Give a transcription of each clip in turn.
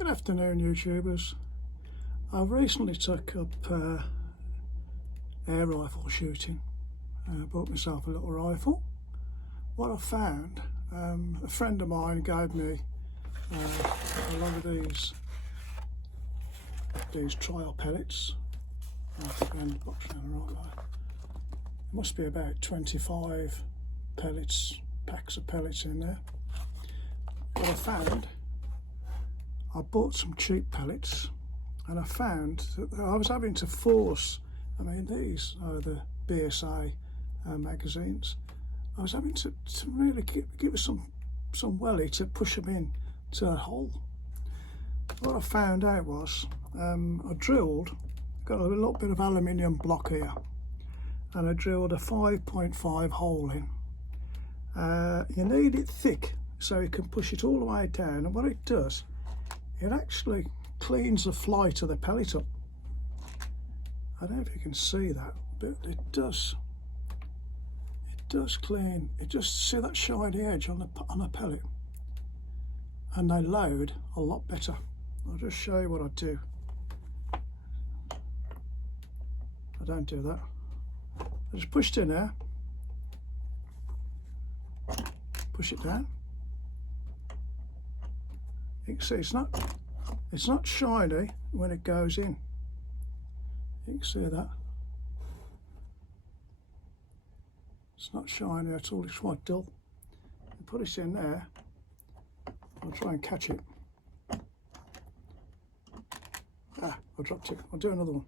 Good afternoon, YouTubers. I've recently took up air rifle shooting. Bought myself a little rifle. What I found, a friend of mine gave me a lot of these trial pellets. There must be about 25 packs of pellets in there. What I found, I bought some cheap pellets, and I found that I was having to force, I mean these are the BSA magazines, I was having to really give it some welly to push them in to a hole. What I found out was, I drilled, got a little bit of aluminium block here, and I drilled a 5.5 hole in. You need it thick so you can push it all the way down, and what it does, it actually cleans the flight of the pellet up. I don't know if you can see that, but it does clean. It just, see that shiny edge on the pellet, and they load a lot better. I'll just show you what I do. I don't do that. I just push it in there, push it down. You can see it's not shiny when it goes in. You can see that. It's not shiny at all, it's quite dull. You put it in there, I'll try and catch it. I dropped it. I'll do another one.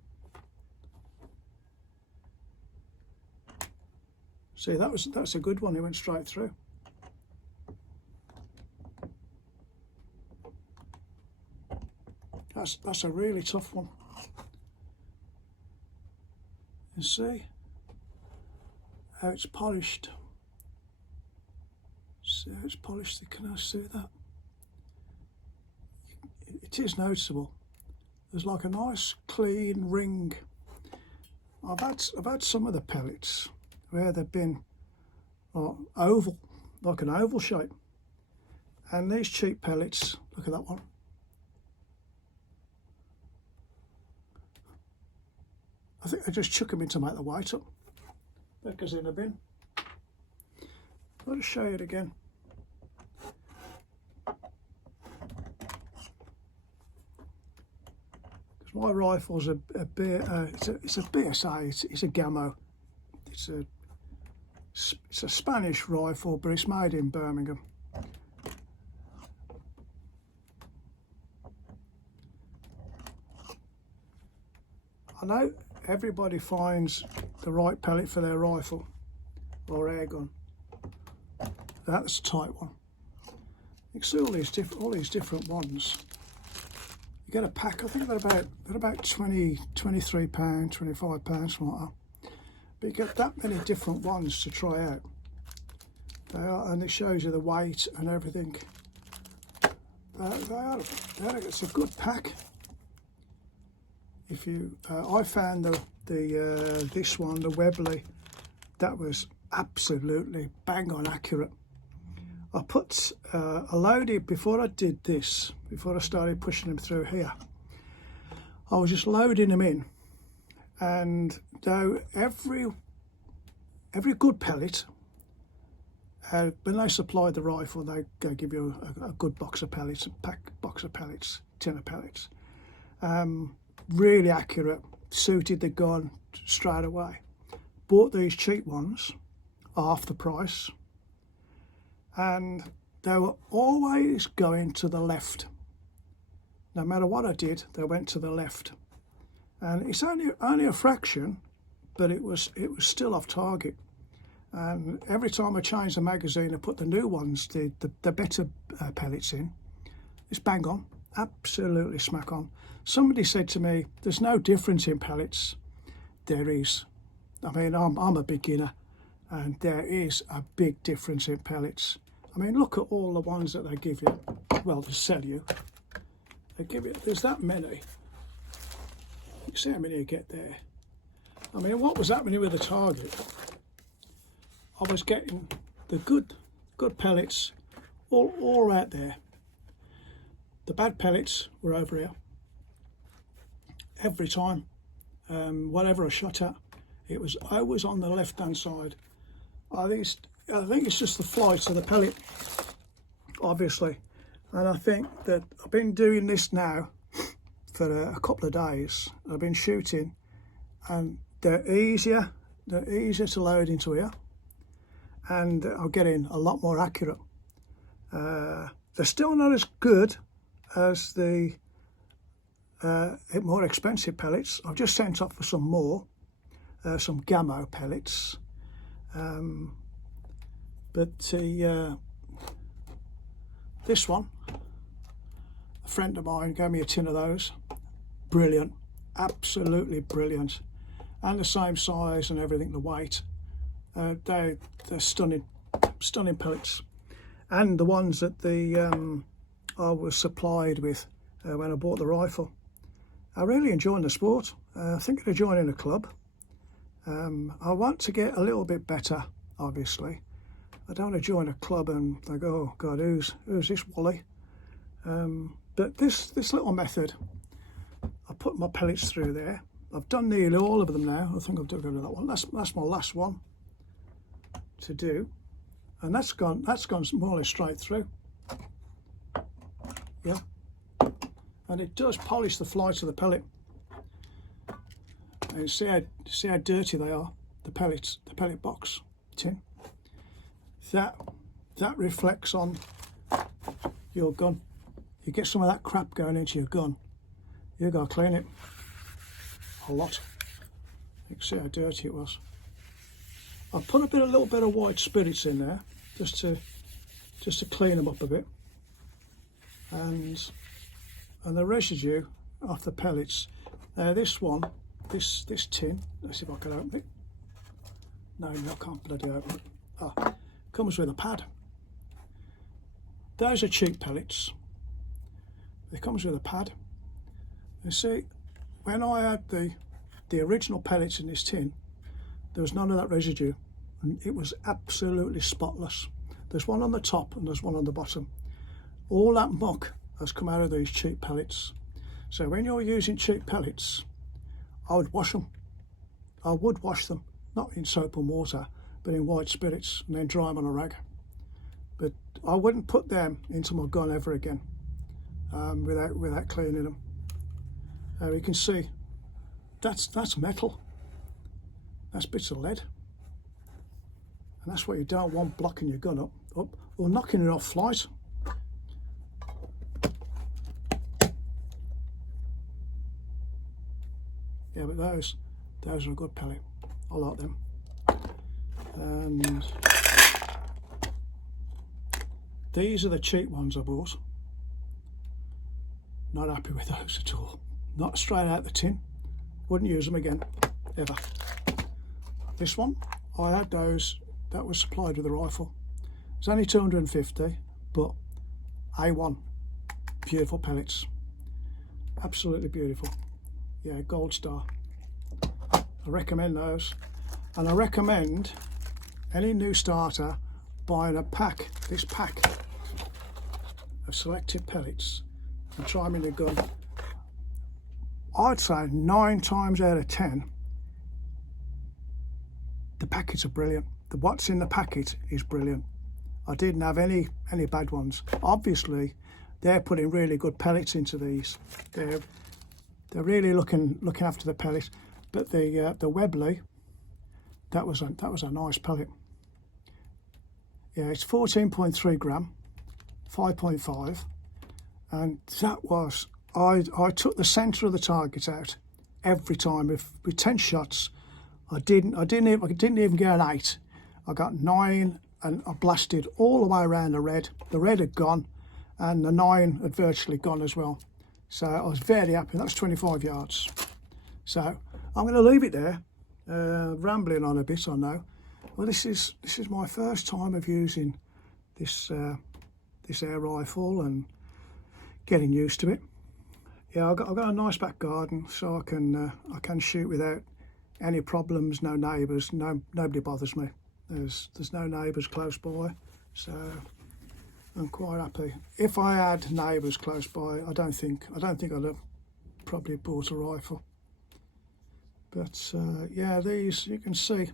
See, that's a good one, it went straight through. That's a really tough one. You see how it's polished. See how it's polished? Can I see that? It is noticeable. There's like a nice clean ring. I've had some of the pellets where they've been oval, like an oval shape. And these cheap pellets, look at that one. I think I just chuck them in to make the weight up. That goes in a bin. I'll just show you it again. Because my rifle's it's a BSA, it's a Gammo. It's a Spanish rifle, but it's made in Birmingham. I know everybody finds the right pellet for their rifle or air gun. That's a tight one. You can see all these different ones. You get a pack. I think they're about 20, 23 pound, 25 pounds, something like that. But you get that many different ones to try out. And it shows you the weight and everything. It's a good pack. If you, I found this one, the Webley, that was absolutely bang on accurate. I put a loaded, before I did this, before I started pushing them through here, I was just loading them in, and though every good pellet, when they supplied the rifle, they give you a good box of pellets, box of pellets, tin of pellets. Really accurate, suited the gun straight away. Bought these cheap ones, half the price, and they were always going to the left. No matter what I did, they went to the left. And it's only a fraction, but it was still off target. And every time I changed the magazine, I put the new ones, the better pellets in, it's bang on, absolutely smack on. Somebody said to me, there's no difference in pellets. There is. I mean, I'm a beginner, and there is a big difference in pellets. I mean, look at all the ones that they give you. Well, they sell you. They give you, there's that many. You see how many you get there. I mean, what was happening with the target? I was getting the good pellets all out there. the bad pellets were over here. Every time, whatever I shot at, it was always on the left hand side. I think it's just the flight of the pellet, obviously. And I think that I've been doing this now for a couple of days. I've been shooting, and they're easier to load into here, and I'm getting a lot more accurate. They're still not as good as the more expensive pellets. I've just sent off for some more, some Gammo pellets, but this one, a friend of mine gave me a tin of those. Brilliant, absolutely brilliant, and the same size and everything, the weight. They're stunning pellets, and the ones that I was supplied with when I bought the rifle. I really enjoying the sport. Thinking of joining a club. I want to get a little bit better, obviously. I don't want to join a club and they go, oh God, who's this Wally? But this little method, I put my pellets through there. I've done nearly all of them now. I think I've done that one. That's my last one to do, and that's gone more or less straight through. Yeah, and it does polish the flight of the pellet. And see how dirty they are, the pellets, the pellet box tin. That reflects on your gun. You get some of that crap going into your gun, you've got to clean it a lot. You can see how dirty it was. I put a little bit of white spirits in there just to clean them up a bit, and the residue off the pellets. This one, this tin. Let's see if I can open it. No, I can't bloody open it. Ah, comes with a pad. Those are cheap pellets. It comes with a pad. You see, when I had the original pellets in this tin, there was none of that residue, and it was absolutely spotless. There's one on the top and there's one on the bottom. All that muck has come out of these cheap pellets. So when you're using cheap pellets, I would wash them. I would wash them, not in soap and water, but in white spirits, and then dry them on a rag. But I wouldn't put them into my gun ever again without cleaning them. You can see that's metal. That's bits of lead, and that's what you don't want blocking your gun up or knocking it off flight. Yeah, but those are a good pellet. I like them. And these are the cheap ones I bought. Not happy with those at all. Not straight out the tin. Wouldn't use them again, ever. This one, I had those that was supplied with the rifle. It's only 250, but A1, beautiful pellets. Absolutely beautiful. Yeah, gold star. I recommend those, and I recommend any new starter buying this pack of selected pellets and try them in the gun. I'd say 9 times out of 10 the packets are brilliant. What's in the packet is brilliant. I didn't have any bad ones. Obviously they're putting really good pellets into these. They're really looking after the pellet. But the Webley, that was a nice pellet. Yeah, it's 14.3 gram, 5.5, and that was, I took the centre of the target out every time. With 10 shots, I didn't even get an 8. I got 9, and I blasted all the way around the red. The red had gone, and the 9 had virtually gone as well. So I was very happy. That's 25 yards. So I'm going to leave it there. Rambling on a bit, I know. Well, this is my first time of using this air rifle and getting used to it. Yeah, I've got a nice back garden, so I can shoot without any problems. No neighbours, nobody bothers me. There's no neighbours close by, so I'm quite happy. If I had neighbours close by, I don't think I'd have probably bought a rifle. But yeah, these, you can see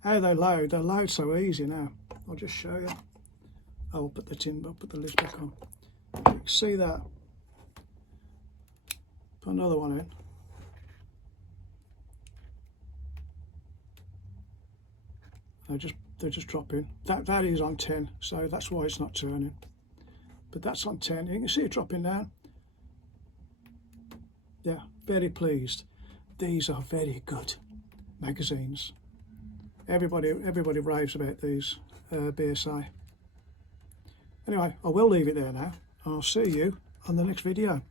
how they load. They load so easy now. I'll just show you. I'll put the lid back on. You can see that. Put another one in. They're just dropping. That is on 10, so that's why it's not turning. But that's on 10. You can see it dropping down. Yeah, very pleased. These are very good magazines. Everybody raves about these BSA. Anyway, I will leave it there now. I'll see you on the next video.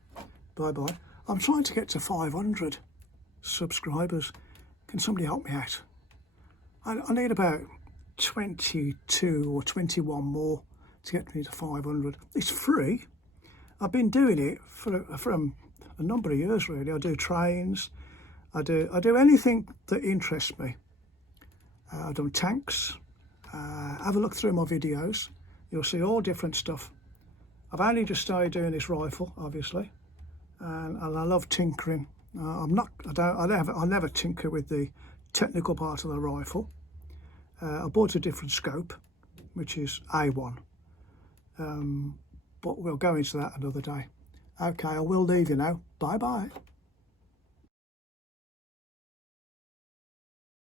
Bye bye. I'm trying to get to 500 subscribers. Can somebody help me out? I need about 22 or 21 more to get me to 500. It's free. I've been doing it for a number of years really. I do trains. I do anything that interests me. I've done tanks. Have a look through my videos. You'll see all different stuff. I've only just started doing this rifle, obviously, and I love tinkering. I never tinker with the technical part of the rifle. I bought a different scope, which is A1, but we'll go into that another day. Okay, I will leave you now. Bye bye.